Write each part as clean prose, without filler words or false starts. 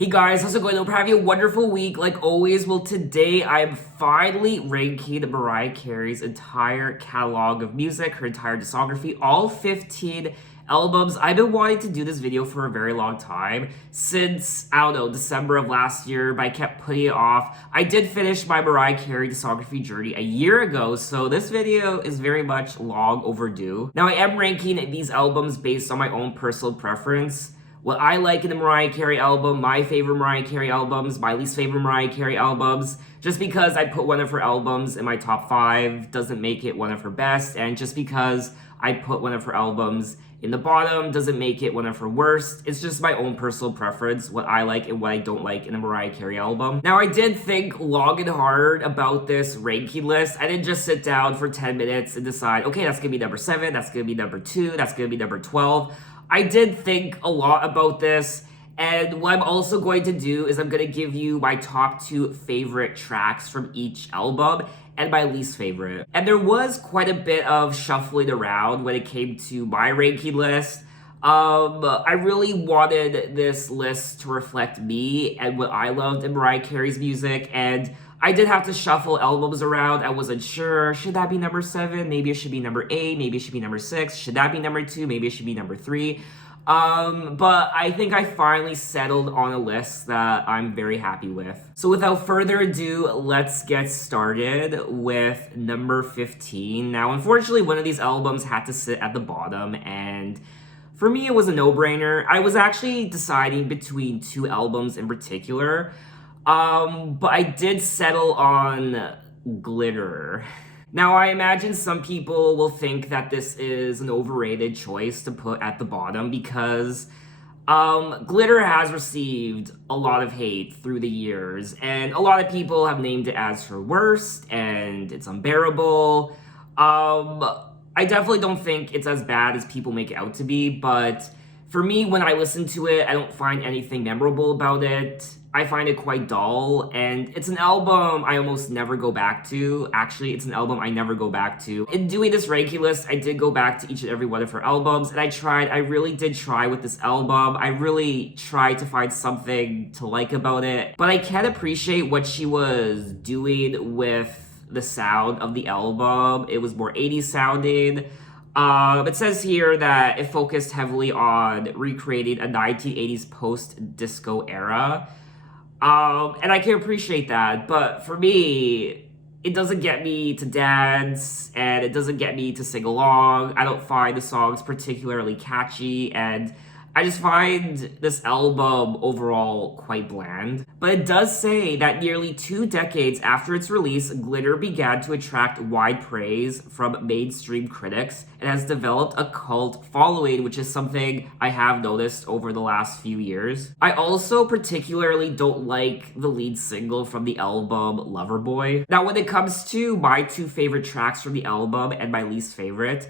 Hey guys, how's it going? Hope you're having a wonderful week like always. Well, today I am finally ranking Mariah Carey's entire catalog of music, her entire discography, all 15 albums. I've been wanting to do this video for a very long time, since, I don't know, December of last year, but I kept putting it off. I did finish my Mariah Carey discography journey a year ago, so this video is very much long overdue. Now, I am ranking these albums based on my own personal preference. What I like in the Mariah Carey album, my favorite Mariah Carey albums, my least favorite Mariah Carey albums. Just because I put one of her albums in my top 5 doesn't make it one of her best, and just because I put one of her albums in the bottom doesn't make it one of her worst. It's just my own personal preference, what I like and what I don't like in a Mariah Carey album. Now, I did think long and hard about this ranking list. I didn't just sit down for 10 minutes and decide, okay, that's gonna be number 7, that's gonna be number 2, that's gonna be number 12. I did think a lot about this, and what I'm also going to do is I'm going to give you my top 2 favorite tracks from each album and my least favorite. And there was quite a bit of shuffling around when it came to my ranking list. I really wanted this list to reflect me and what I loved in Mariah Carey's music, and I did have to shuffle albums around. I wasn't sure, should that be number 7? Maybe it should be number 8, maybe it should be number 6. Should that be number 2? Maybe it should be number 3. But I think I finally settled on a list that I'm very happy with. So without further ado, let's get started with number 15. Now, unfortunately, one of these albums had to sit at the bottom, and for me, it was a no-brainer. I was actually deciding between 2 albums in particular. But I did settle on Glitter. Now, I imagine some people will think that this is an overrated choice to put at the bottom because Glitter has received a lot of hate through the years, and a lot of people have named it as her worst, and it's unbearable. I definitely don't think it's as bad as people make it out to be, but for me, when I listen to it, I don't find anything memorable about it. I find it quite dull, and it's an album I almost never go back to. Actually, it's an album I never go back to. In doing this ranking list, I did go back to each and every one of her albums, and I really did try with this album. I really tried to find something to like about it, but I can appreciate what she was doing with the sound of the album. It was more 80s sounding. It says here that it focused heavily on recreating a 1980s post-disco era. And I can appreciate that, but for me, it doesn't get me to dance, and it doesn't get me to sing along. I don't find the songs particularly catchy, and I just find this album overall quite bland. But it does say that nearly 2 decades after its release, Glitter began to attract wide praise from mainstream critics and has developed a cult following, which is something I have noticed over the last few years. I also particularly don't like the lead single from the album, Loverboy. Now, when it comes to my 2 favorite tracks from the album and my least favorite,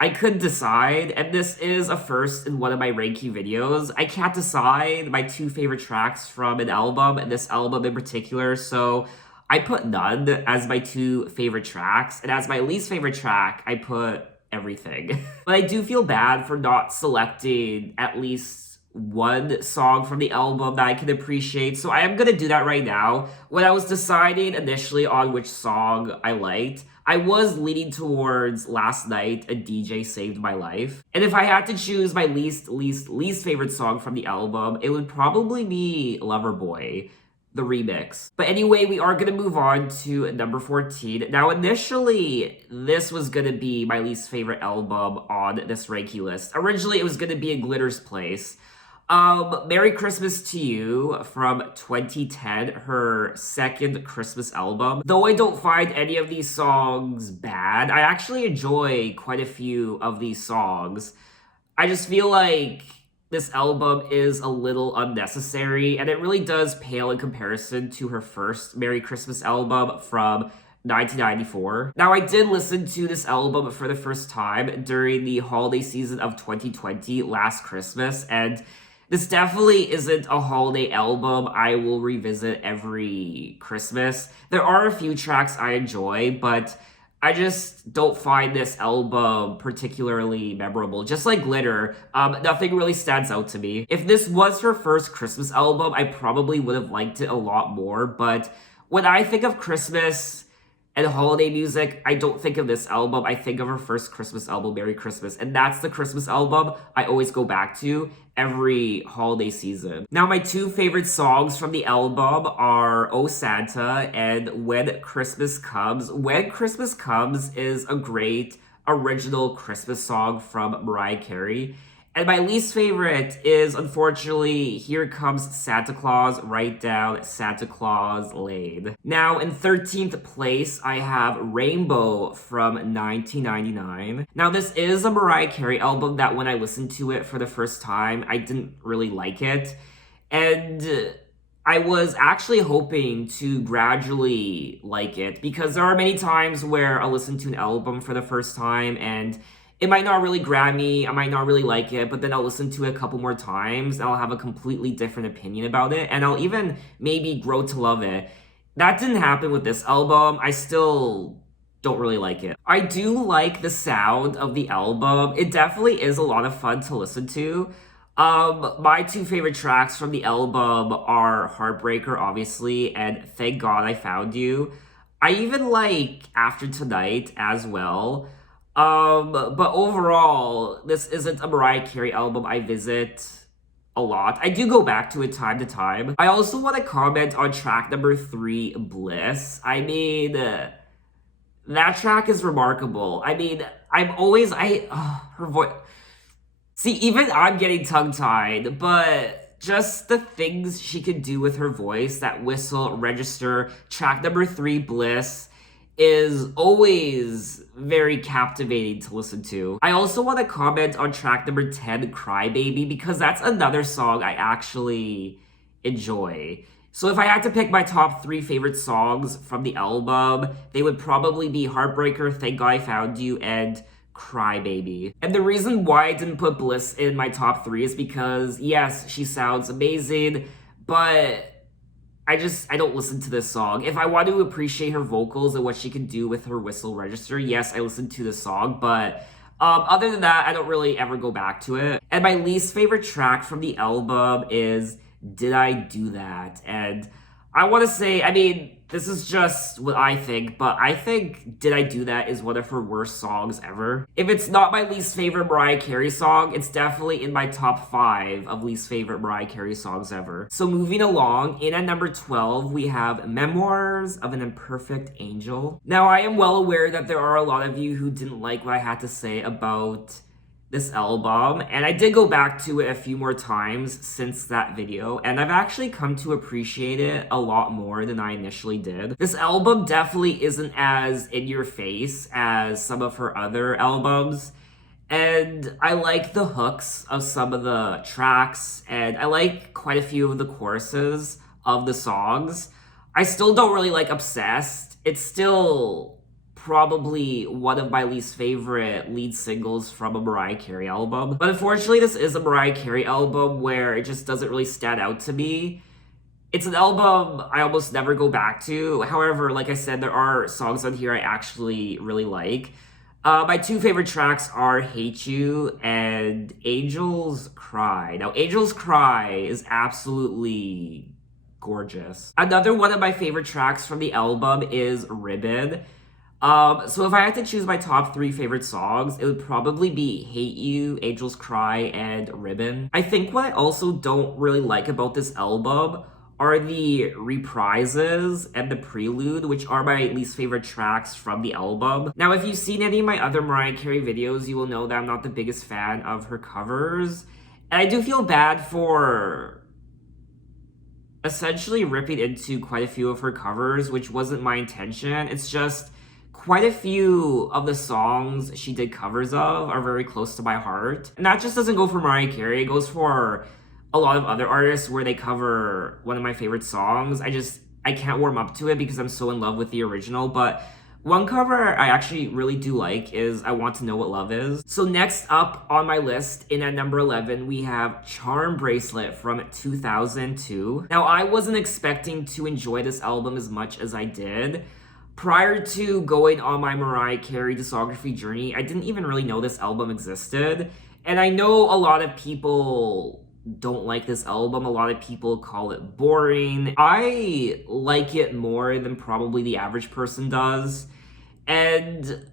I couldn't decide, and this is a first in one of my ranking videos. I can't decide my 2 favorite tracks from an album, and this album in particular, so I put none as my 2 favorite tracks, and as my least favorite track, I put everything. But I do feel bad for not selecting at least one song from the album that I can appreciate, so I am gonna do that right now. When I was deciding initially on which song I liked, I was leaning towards Last Night, A DJ Saved My Life. And if I had to choose my least favorite song from the album, it would probably be Loverboy, the remix. But anyway, we are going to move on to number 14. Now, initially, this was going to be my least favorite album on this ranking list. Originally, it was going to be in Glitter's place. Merry Christmas to You from 2010, her second Christmas album. Though I don't find any of these songs bad, I actually enjoy quite a few of these songs. I just feel like this album is a little unnecessary, and it really does pale in comparison to her first Merry Christmas album from 1994. Now, I did listen to this album for the first time during the holiday season of 2020, last Christmas, and this definitely isn't a holiday album I will revisit every Christmas. There are a few tracks I enjoy, but I just don't find this album particularly memorable. Just like Glitter, nothing really stands out to me. If this was her first Christmas album, I probably would have liked it a lot more, but when I think of Christmas and holiday music, I don't think of this album. I think of her first Christmas album, Merry Christmas, and that's the Christmas album I always go back to every holiday season. Now, my two favorite songs from the album are Oh Santa and When Christmas Comes. When Christmas Comes is a great original Christmas song from Mariah Carey. And my least favorite is, unfortunately, Here Comes Santa Claus, Right Down Santa Claus Lane. Now, in 13th place, I have Rainbow from 1999. Now, this is a Mariah Carey album that when I listened to it for the first time, I didn't really like it. And I was actually hoping to gradually like it, because there are many times where I'll listen to an album for the first time and it might not really grab me, I might not really like it, but then I'll listen to it a couple more times and I'll have a completely different opinion about it, and I'll even maybe grow to love it. That didn't happen with this album. I still don't really like it. I do like the sound of the album. It definitely is a lot of fun to listen to. My two favorite tracks from the album are Heartbreaker, obviously, and Thank God I Found You. I even like After Tonight as well. But overall, this isn't a Mariah Carey album I visit a lot. I do go back to it time to time. I also want to comment on track number 3, Bliss. I mean, that track is remarkable. I mean, her voice. See, even I'm getting tongue-tied, but just the things she could do with her voice, that whistle, register, track number 3, Bliss, is always very captivating to listen to. I also want to comment on track number 10, Cry Baby, because that's another song I actually enjoy. So if I had to pick my top 3 favorite songs from the album, they would probably be Heartbreaker, Thank God I Found You, and Cry Baby. And the reason why I didn't put Bliss in my top 3 is because, yes, she sounds amazing, but I don't listen to this song. If I want to appreciate her vocals and what she can do with her whistle register, yes, I listen to the song, but other than that, I don't really ever go back to it. And my least favorite track from the album is Did I Do That? And I want to say, I mean, this is just what I think, but I think Did I Do That is one of her worst songs ever. If it's not my least favorite Mariah Carey song, it's definitely in my top 5 of least favorite Mariah Carey songs ever. So moving along, in at number 12, we have Memoirs of an Imperfect Angel. Now, I am well aware that there are a lot of you who didn't like what I had to say about this album, and I did go back to it a few more times since that video, and I've actually come to appreciate it a lot more than I initially did. This album definitely isn't as in your face as some of her other albums, and I like the hooks of some of the tracks, and I like quite a few of the choruses of the songs. I still don't really like Obsessed. It's still probably one of my least favorite lead singles from a Mariah Carey album. But unfortunately, this is a Mariah Carey album where it just doesn't really stand out to me. It's an album I almost never go back to. However, like I said, there are songs on here I actually really like. My two favorite tracks are Hate You and Angels Cry. Now, Angels Cry is absolutely gorgeous. Another one of my favorite tracks from the album is Ribbon. So if I had to choose my top 3 favorite songs, it would probably be Hate You, Angels Cry, and Ribbon. I think what I also don't really like about this album are the reprises and the prelude, which are my least favorite tracks from the album. Now, if you've seen any of my other Mariah Carey videos, you will know that I'm not the biggest fan of her covers. And I do feel bad for essentially ripping into quite a few of her covers, which wasn't my intention. It's just quite a few of the songs she did covers of are very close to my heart. And that just doesn't go for Mariah Carey. It goes for a lot of other artists where they cover one of my favorite songs. I can't warm up to it because I'm so in love with the original. But one cover I actually really do like is I Want to Know What Love Is. So next up on my list, in at number 11, we have Charm Bracelet from 2002. Now, I wasn't expecting to enjoy this album as much as I did. Prior to going on my Mariah Carey discography journey, I didn't even really know this album existed. And I know a lot of people don't like this album. A lot of people call it boring. I like it more than probably the average person does. And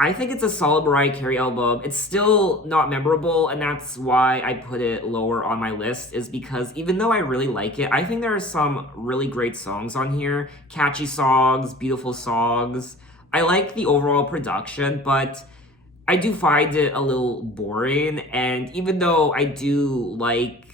I think it's a solid Mariah Carey album. It's still not memorable, and that's why I put it lower on my list, is because even though I really like it, I think there are some really great songs on here. Catchy songs, beautiful songs. I like the overall production, but I do find it a little boring. And even though I do like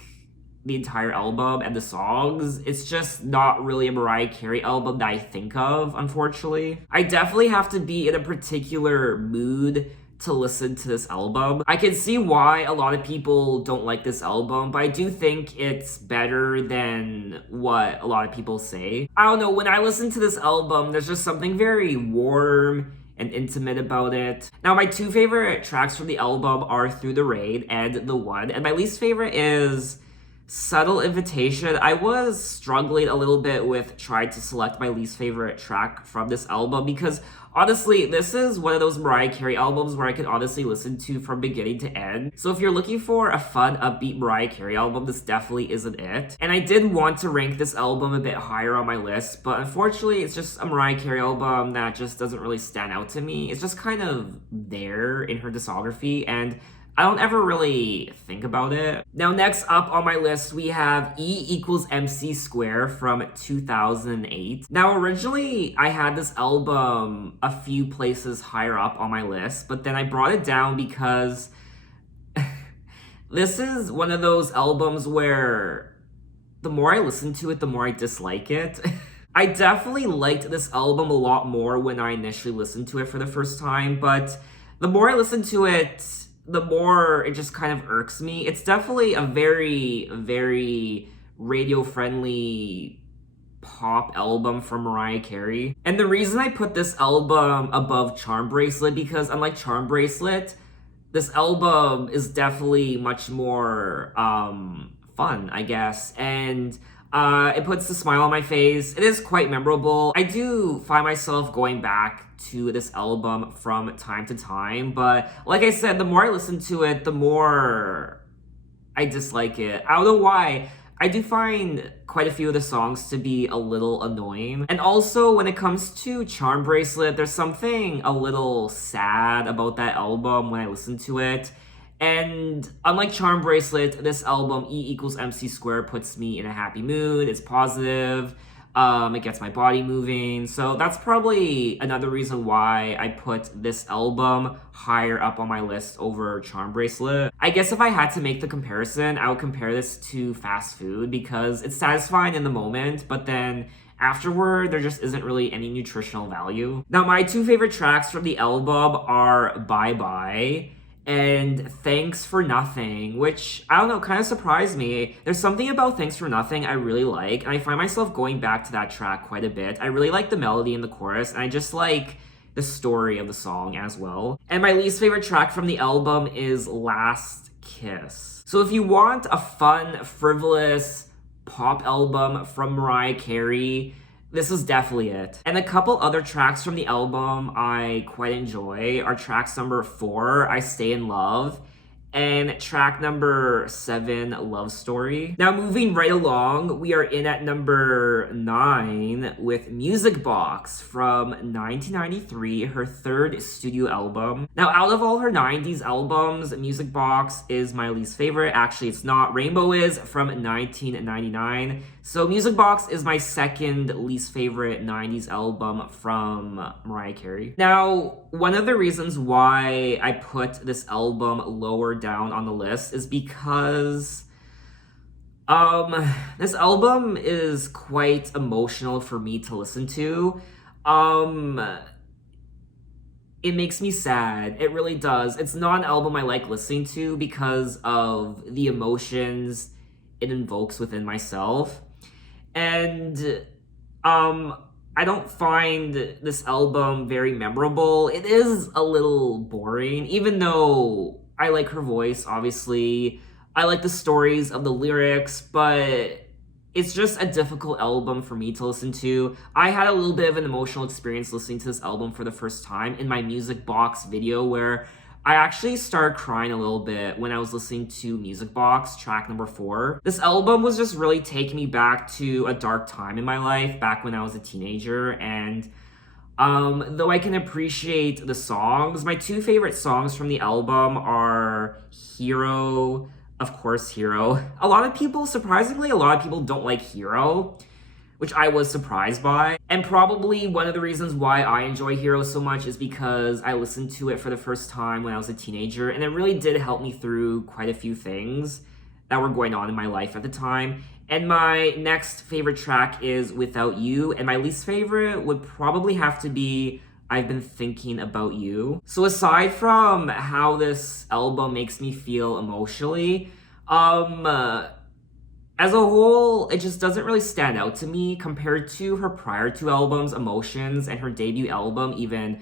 the entire album and the songs, it's just not really a Mariah Carey album that I think of, unfortunately. I definitely have to be in a particular mood to listen to this album. I can see why a lot of people don't like this album, but I do think it's better than what a lot of people say. I don't know, when I listen to this album, there's just something very warm and intimate about it. Now, my two favorite tracks from the album are Through the Rain and The One, and my least favorite is Subtle Invitation. I was struggling a little bit with trying to select my least favorite track from this album because honestly, this is one of those Mariah Carey albums where I can honestly listen to from beginning to end. So if you're looking for a fun, upbeat Mariah Carey album, this definitely isn't it. And I did want to rank this album a bit higher on my list, but unfortunately, it's just a Mariah Carey album that just doesn't really stand out to me. It's just kind of there in her discography, and I don't ever really think about it. Now, next up on my list, we have E = MC Square from 2008. Now, originally, I had this album a few places higher up on my list, but then I brought it down because this is one of those albums where the more I listen to it, the more I dislike it. I definitely liked this album a lot more when I initially listened to it for the first time, but the more I listen to it, the more it just kind of irks me. It's definitely a very, very radio-friendly pop album from Mariah Carey. And the reason I put this album above Charm Bracelet, because unlike Charm Bracelet, this album is definitely much more fun, I guess. And it puts a smile on my face. It is quite memorable. I do find myself going back to this album from time to time, but like I said, the more I listen to it, the more I dislike it. I don't know why. I do find quite a few of the songs to be a little annoying. And also, when it comes to Charm Bracelet, there's something a little sad about that album when I listen to it. And unlike Charm Bracelet, this album, E = MC Square, puts me in a happy mood. It's positive. It gets my body moving. So that's probably another reason why I put this album higher up on my list over Charm Bracelet. I guess if I had to make the comparison, I would compare this to fast food because it's satisfying in the moment, but then afterward, there just isn't really any nutritional value. Now, my two favorite tracks from the album are Bye Bye and Thanks for Nothing, which, I don't know, kind of surprised me. There's something about Thanks for Nothing I really like, and I find myself going back to that track quite a bit. I really like the melody in the chorus, and I just like the story of the song as well. And my least favorite track from the album is Last Kiss. So if you want a fun, frivolous pop album from Mariah Carey, this is definitely it. And a couple other tracks from the album I quite enjoy are tracks number 4, I Stay in Love, and track number 7, Love Story. Now, moving right along, we are in at number 9 with Music Box from 1993, her third studio album. Now, out of all her 90s albums, Music Box is my least favorite. Actually, it's not. Rainbow is from 1999. So Music Box is my second least favorite 90s album from Mariah Carey. Now, one of the reasons why I put this album lower down on the list is because this album is quite emotional for me to listen to. It makes me sad. It really does. It's not an album I like listening to because of the emotions it invokes within myself. And I don't find this album very memorable. It is a little boring, even though I like her voice, obviously. I like the stories of the lyrics, but it's just a difficult album for me to listen to. I had a little bit of an emotional experience listening to this album for the first time in my Music Box video, where I actually started crying a little bit when I was listening to Music Box, track number 4. This album was just really taking me back to a dark time in my life, back when I was a teenager, and though I can appreciate the songs, my 2 favorite songs from the album are Hero, of course, Hero. Surprisingly, a lot of people don't like Hero, which I was surprised by. And probably one of the reasons why I enjoy Hero so much is because I listened to it for the first time when I was a teenager, and it really did help me through quite a few things that were going on in my life at the time. And my next favorite track is Without You, and my least favorite would probably have to be I've Been Thinking About You. So aside from how this album makes me feel emotionally, as a whole, it just doesn't really stand out to me compared to her prior 2 albums, Emotions, and her debut album, even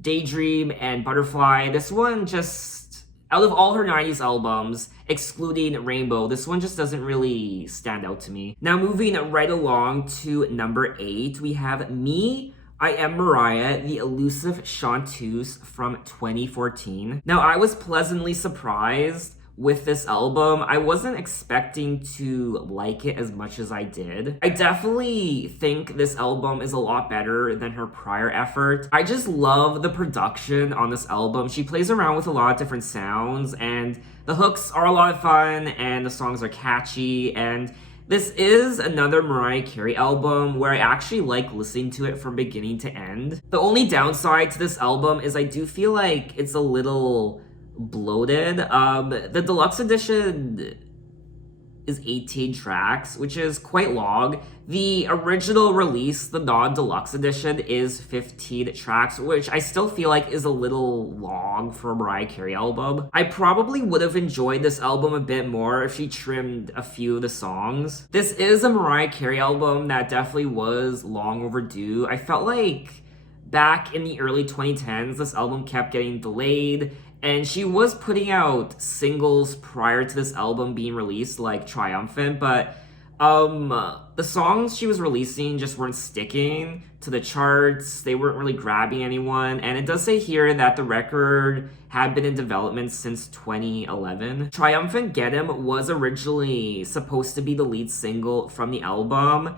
Daydream and Butterfly. This one just, out of all her 90s albums, excluding Rainbow, this one just doesn't really stand out to me. Now moving right along to number 8, we have Me, I Am Mariah, the Elusive Chanteuse from 2014. Now I was pleasantly surprised with this album. I wasn't expecting to like it as much as I did. I definitely think this album is a lot better than her prior effort. I just love the production on this album. She plays around with a lot of different sounds, and the hooks are a lot of fun, and the songs are catchy, and this is another Mariah Carey album where I actually like listening to it from beginning to end. The only downside to this album is I do feel like it's a little bloated. The deluxe edition is 18 tracks, which is quite long. The original release, the non-deluxe edition, is 15 tracks, which I still feel like is a little long for a Mariah Carey album. I probably would have enjoyed this album a bit more if she trimmed a few of the songs. This is a Mariah Carey album that definitely was long overdue. I felt like back in the early 2010s, this album kept getting delayed, and she was putting out singles prior to this album being released, like Triumphant, but the songs she was releasing just weren't sticking to the charts. They weren't really grabbing anyone, and it does say here that the record had been in development since 2011. Triumphant Get 'Em was originally supposed to be the lead single from the album,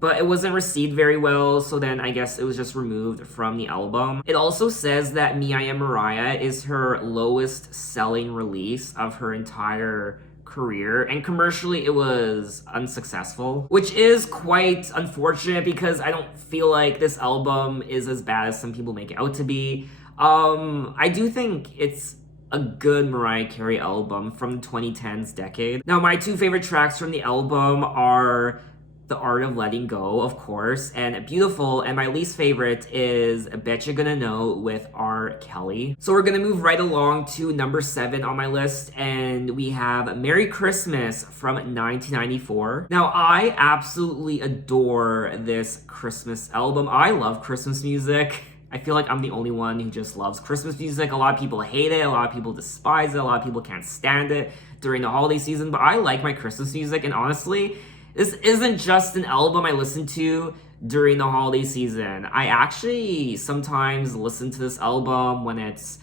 but it wasn't received very well, so then I guess it was just removed from the album. It also says that Me, I Am Mariah is her lowest selling release of her entire career, and commercially it was unsuccessful, which is quite unfortunate because I don't feel like this album is as bad as some people make it out to be. I do think it's a good Mariah Carey album from the 2010s decade. Now, my 2 favorite tracks from the album are The Art of Letting Go, of course, and Beautiful, and my least favorite is Bet You Gonna Know with R. Kelly. So we're gonna move right along to number 7 on my list, and we have Merry Christmas from 1994. Now, I absolutely adore this Christmas album. I love Christmas music. I feel like I'm the only one who just loves Christmas music. A lot of people hate it, a lot of people despise it, a lot of people can't stand it during the holiday season, but I like my Christmas music, and honestly, this isn't just an album I listen to during the holiday season. I actually sometimes listen to this album when it's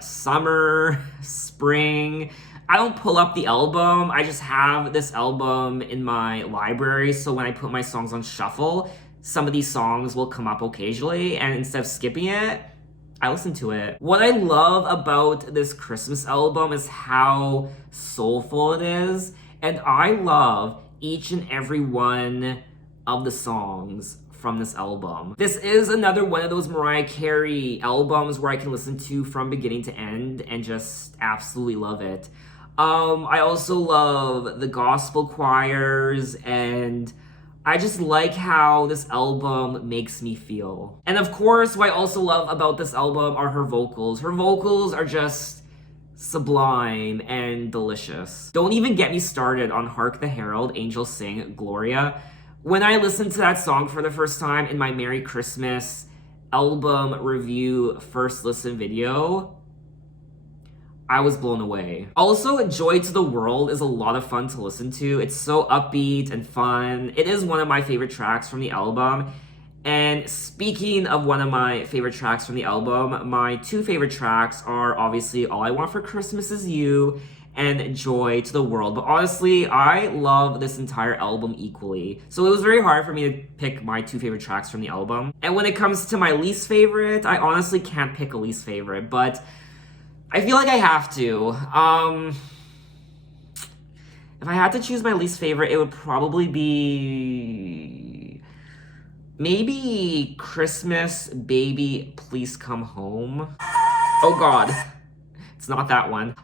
summer, spring. I don't pull up the album. I just have this album in my library, so when I put my songs on shuffle, some of these songs will come up occasionally, and instead of skipping it, I listen to it. What I love about this Christmas album is how soulful it is, and I love each and every one of the songs from this album. This is another one of those Mariah Carey albums where I can listen to from beginning to end and just absolutely love it. I also love the gospel choirs, and I just like how this album makes me feel. And of course, what I also love about this album are her vocals. Her vocals are just sublime and delicious. Don't even get me started on Hark the Herald Angels Sing, Gloria. When I listened to that song for the first time in my Merry Christmas album review first listen video, I was blown away. Also, Joy to the World is a lot of fun to listen to. It's so upbeat and fun. It is one of my favorite tracks from the album. And speaking of one of my favorite tracks from the album, my two favorite tracks are obviously All I Want for Christmas Is You and Joy to the World. But honestly, I love this entire album equally. So it was very hard for me to pick my two favorite tracks from the album. And when it comes to my least favorite, I honestly can't pick a least favorite, but I feel like I have to. If I had to choose my least favorite, it would probably be maybe Christmas Baby Please Come Home. Oh god. It's not that one.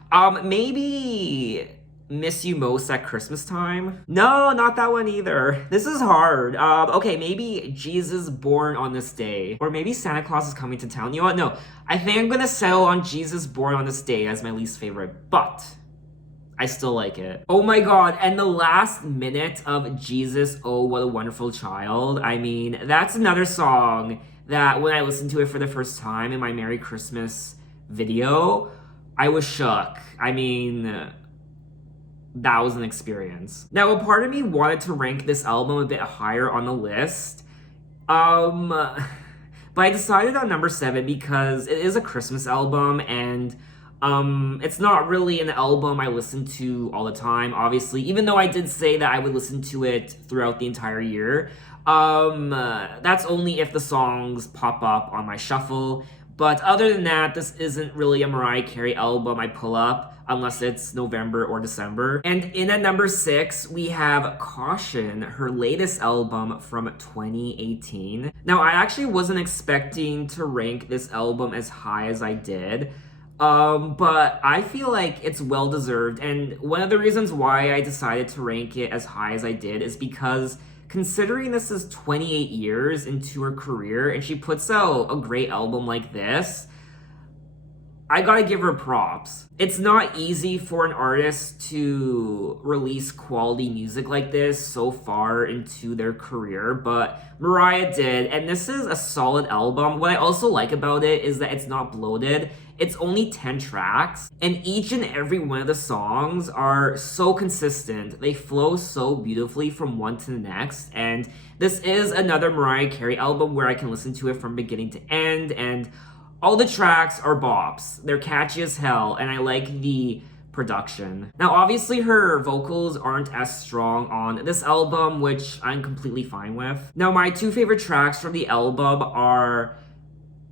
Maybe Miss You Most at Christmas Time. No, not that one either. This is hard. Okay, maybe Jesus Born on This Day. Or maybe Santa Claus is Coming to Town. You know what? No, I think I'm gonna settle on Jesus Born on This Day as my least favorite, but I still like it. Oh my god, and the last minute of Jesus, Oh What a Wonderful Child. I mean, that's another song that when I listened to it for the first time in my Merry Christmas video, I was shook. I mean, that was an experience. Now, a part of me wanted to rank this album a bit higher on the list. But I decided on number 7 because it is a Christmas album and it's not really an album I listen to all the time, obviously, even though I did say that I would listen to it throughout the entire year. That's only if the songs pop up on my shuffle. But other than that, this isn't really a Mariah Carey album I pull up unless it's November or December. And in at number 6, we have Caution, her latest album from 2018. Now, I actually wasn't expecting to rank this album as high as I did. But I feel like it's well-deserved. And one of the reasons why I decided to rank it as high as I did is because considering this is 28 years into her career and she puts out a great album like this, I gotta give her props. It's not easy for an artist to release quality music like this so far into their career, but Mariah did, and this is a solid album. What I also like about it is that it's not bloated. It's only 10 tracks, and each and every one of the songs are so consistent. They flow so beautifully from one to the next, and this is another Mariah Carey album where I can listen to it from beginning to end, and all the tracks are bops. They're catchy as hell, and I like the production. Now, obviously, her vocals aren't as strong on this album, which I'm completely fine with. Now, my two favorite tracks from the album are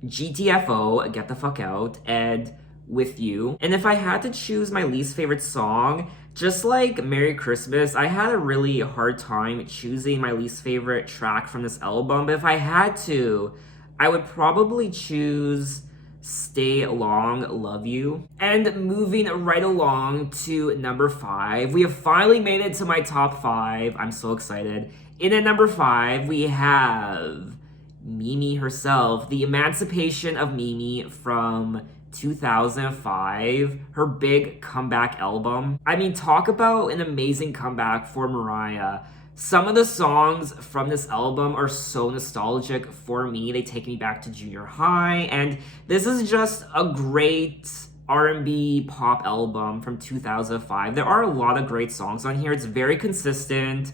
GTFO, Get the Fuck Out, and With You. And if I had to choose my least favorite song, just like Merry Christmas, I had a really hard time choosing my least favorite track from this album, but if I had to, I would probably choose Stay Long, Love You. And moving right along to number 5, we have finally made it to my top 5. I'm so excited. In at number 5, we have Mimi herself, The Emancipation of Mimi from 2005, her big comeback album. I mean, talk about an amazing comeback for Mariah. Some of the songs from this album are so nostalgic for me. They take me back to junior high, and this is just a great R&B pop album from 2005. There are a lot of great songs on here. It's very consistent.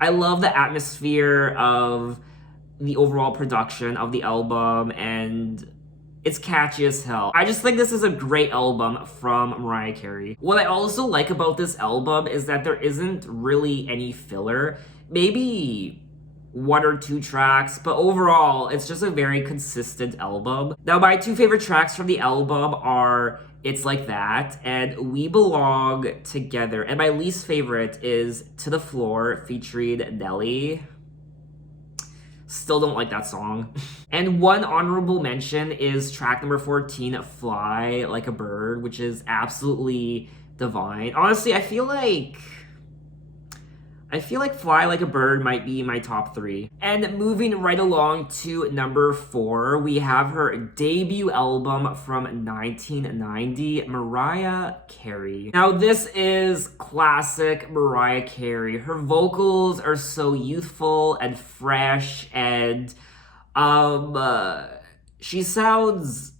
I love the atmosphere of the overall production of the album, and it's catchy as hell. I just think this is a great album from Mariah Carey. What I also like about this album is that there isn't really any filler. Maybe 1 or 2 tracks, but overall, it's just a very consistent album. Now, my two favorite tracks from the album are It's Like That and We Belong Together. And my least favorite is To the Floor featuring Nelly. Still don't like that song. And one honorable mention is track number 14, Fly Like a Bird, which is absolutely divine. Honestly, I feel like Fly Like a Bird might be my top 3. And moving right along to number 4, we have her debut album from 1990, Mariah Carey. Now, this is classic Mariah Carey. Her vocals are so youthful and fresh, and she sounds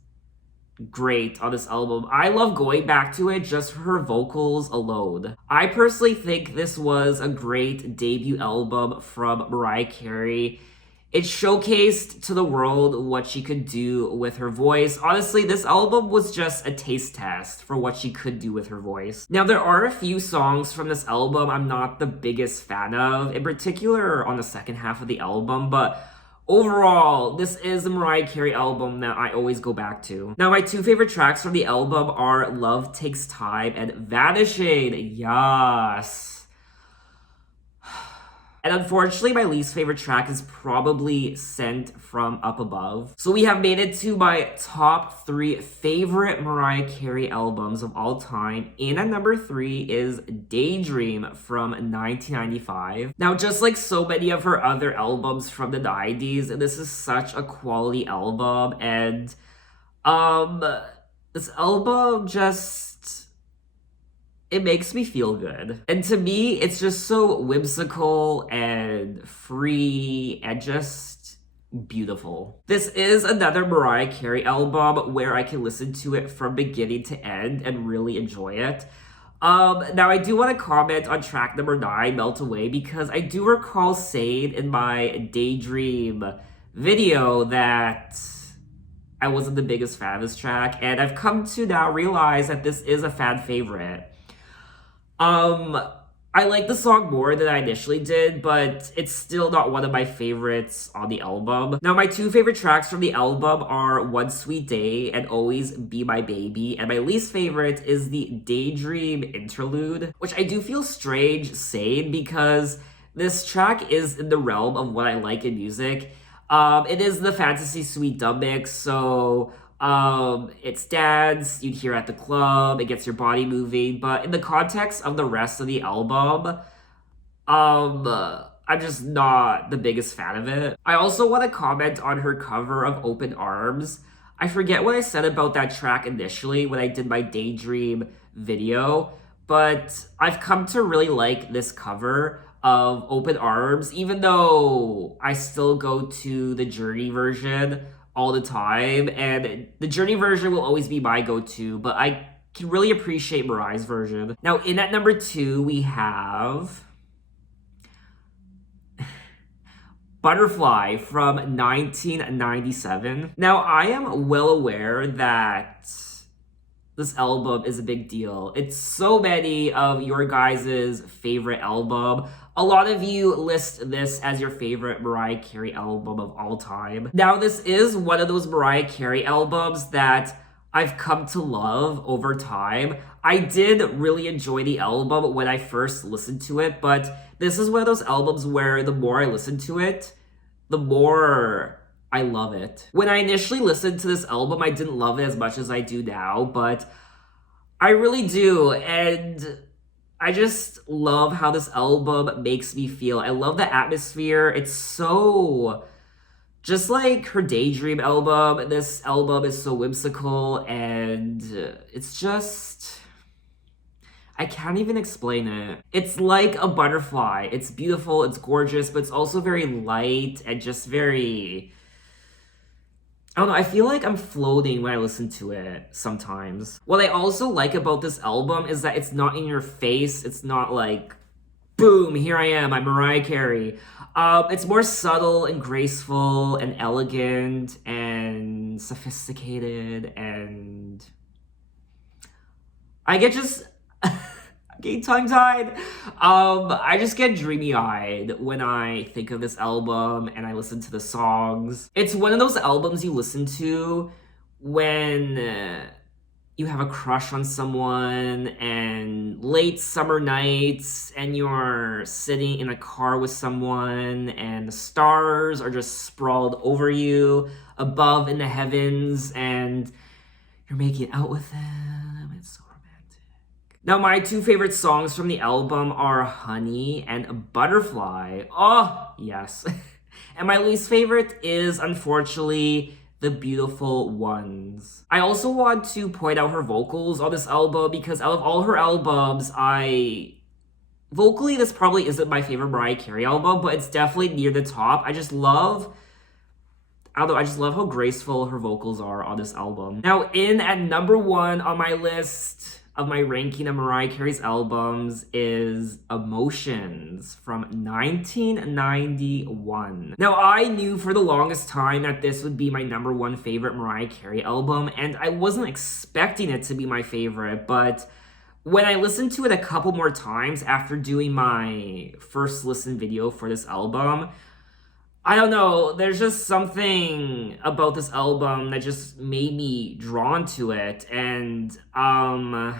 great on this album. I love going back to it just for her vocals alone. I personally think this was a great debut album from Mariah Carey. It showcased to the world what she could do with her voice. Honestly, this album was just a taste test for what she could do with her voice. Now, there are a few songs from this album I'm not the biggest fan of, in particular on the second half of the album, but overall, this is a Mariah Carey album that I always go back to. Now, my two favorite tracks from the album are Love Takes Time and Vanishing. Yes. And unfortunately, my least favorite track is probably Sent from Up Above. So we have made it to my top 3 favorite Mariah Carey albums of all time. And at number 3 is Daydream from 1995. Now, just like so many of her other albums from the 90s, this is such a quality album. And this album just... it makes me feel good. And to me, it's just so whimsical and free and just beautiful. This is another Mariah Carey album where I can listen to it from beginning to end and really enjoy it. Now, I do want to comment on track number 9, Melt Away, because I do recall saying in my Daydream video that I wasn't the biggest fan of this track, and I've come to now realize that this is a fan favorite. I like the song more than I initially did, but it's still not one of my favorites on the album. Now, my two favorite tracks from the album are One Sweet Day and Always Be My Baby, and my least favorite is the Daydream interlude, which I do feel strange saying because this track is in the realm of what I like in music. It is the fantasy suite dub mix, so it's dance, you'd hear at the club, it gets your body moving, but in the context of the rest of the album, I'm just not the biggest fan of it. I also want to comment on her cover of Open Arms. I forget what I said about that track initially when I did my Daydream video, but I've come to really like this cover of Open Arms, even though I still go to the Journey version all the time, and the Journey version will always be my go-to, but I can really appreciate Mariah's version. Now, in at number 2, we have Butterfly from 1997. Now, I am well aware that this album is a big deal. It's so many of your guys' favorite album. A lot of you list this as your favorite Mariah Carey album of all time. Now, this is one of those Mariah Carey albums that I've come to love over time. I did really enjoy the album when I first listened to it, but this is one of those albums where the more I listen to it, the more I love it. When I initially listened to this album, I didn't love it as much as I do now, but I really do, and I just love how this album makes me feel. I love the atmosphere. It's so... just like her Daydream album, this album is so whimsical, and it's just... I can't even explain it. It's like a butterfly. It's beautiful, it's gorgeous, but it's also very light and just very... I don't know, I feel like I'm floating when I listen to it sometimes. What I also like about this album is that it's not in your face. It's not like, boom, here I am, I'm Mariah Carey. It's more subtle and graceful and elegant and sophisticated, and I get just... getting tongue-tied. I just get dreamy-eyed when I think of this album and I listen to the songs. It's one of those albums you listen to when you have a crush on someone and late summer nights and you're sitting in a car with someone and the stars are just sprawled over you above in the heavens and you're making out with them. It's so Now, my two favorite songs from the album are Honey and Butterfly. Oh, yes. And my least favorite is, unfortunately, The Beautiful Ones. I also want to point out her vocals on this album because out of all her albums, vocally, this probably isn't my favorite Mariah Carey album, but it's definitely near the top. I just love I don't know, I just love how graceful her vocals are on this album. Now, in at number 1 on my list of my ranking of Mariah Carey's albums is Emotions from 1991. Now, I knew for the longest time that this would be my number 1 favorite Mariah Carey album, and I wasn't expecting it to be my favorite, but when I listened to it a couple more times after doing my first listen video for this album, I don't know, there's just something about this album that just made me drawn to it, and I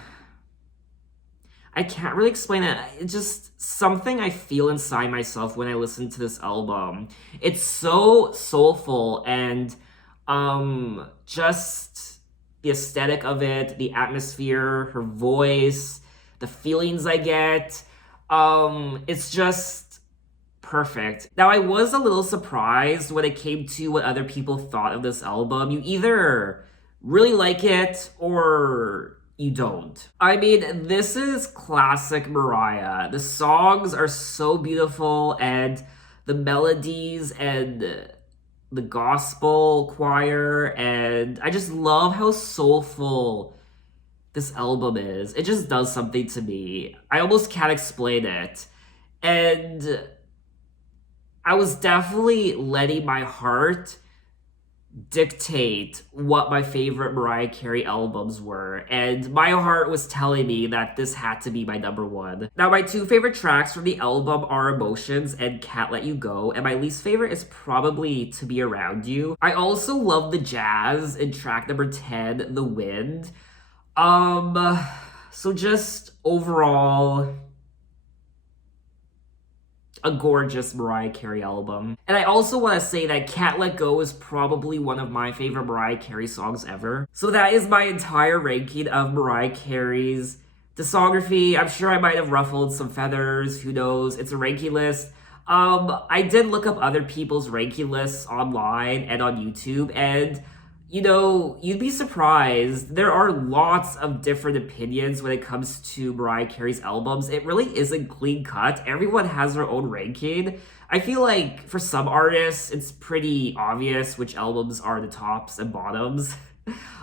can't really explain it. It's just something I feel inside myself when I listen to this album. It's so soulful, and just the aesthetic of it, the atmosphere, her voice, the feelings I get, it's just perfect. Now, I was a little surprised when it came to what other people thought of this album. You either really like it or you don't. I mean, this is classic Mariah. The songs are so beautiful, and the melodies and the gospel choir, and I just love how soulful this album is. It just does something to me. I almost can't explain it. And I was definitely letting my heart dictate what my favorite Mariah Carey albums were, and my heart was telling me that this had to be my number 1. Now, my 2 favorite tracks from the album are Emotions and Can't Let You Go, and my least favorite is probably To Be Around You. I also love the jazz in track number 10, The Wind. So just overall, a gorgeous Mariah Carey album. And I also want to say that Can't Let Go is probably one of my favorite Mariah Carey songs ever. So that is my entire ranking of Mariah Carey's discography. I'm sure I might have ruffled some feathers, who knows, it's a ranking list. I did look up other people's ranking lists online and on YouTube, and you know, you'd be surprised. There are lots of different opinions when it comes to Mariah Carey's albums. It really isn't clean cut. Everyone has their own ranking. I feel like for some artists, it's pretty obvious which albums are the tops and bottoms.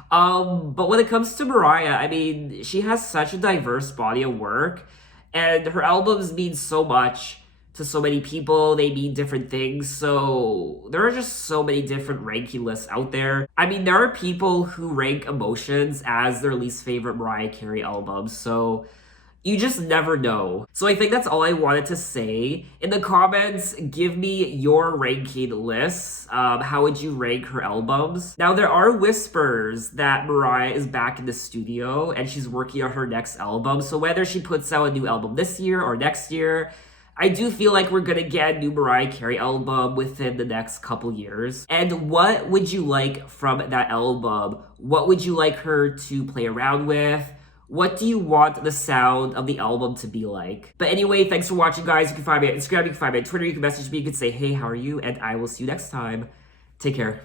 But when it comes to Mariah, I mean, she has such a diverse body of work, and her albums mean so much to so many people. They mean different things, so there are just so many different ranking lists out there. I mean, there are people who rank Emotions as their least favorite Mariah Carey album, so you just never know. So I think that's all I wanted to say. In the comments, give me your ranking lists. How would you rank her albums? Now, there are whispers that Mariah is back in the studio and she's working on her next album, so whether she puts out a new album this year or next year, I do feel like we're gonna get a new Mariah Carey album within the next couple years. And what would you like from that album? What would you like her to play around with? What do you want the sound of the album to be like? But anyway, thanks for watching, guys. You can find me on Instagram, you can find me on Twitter, you can message me, you can say, hey, how are you? And I will see you next time. Take care.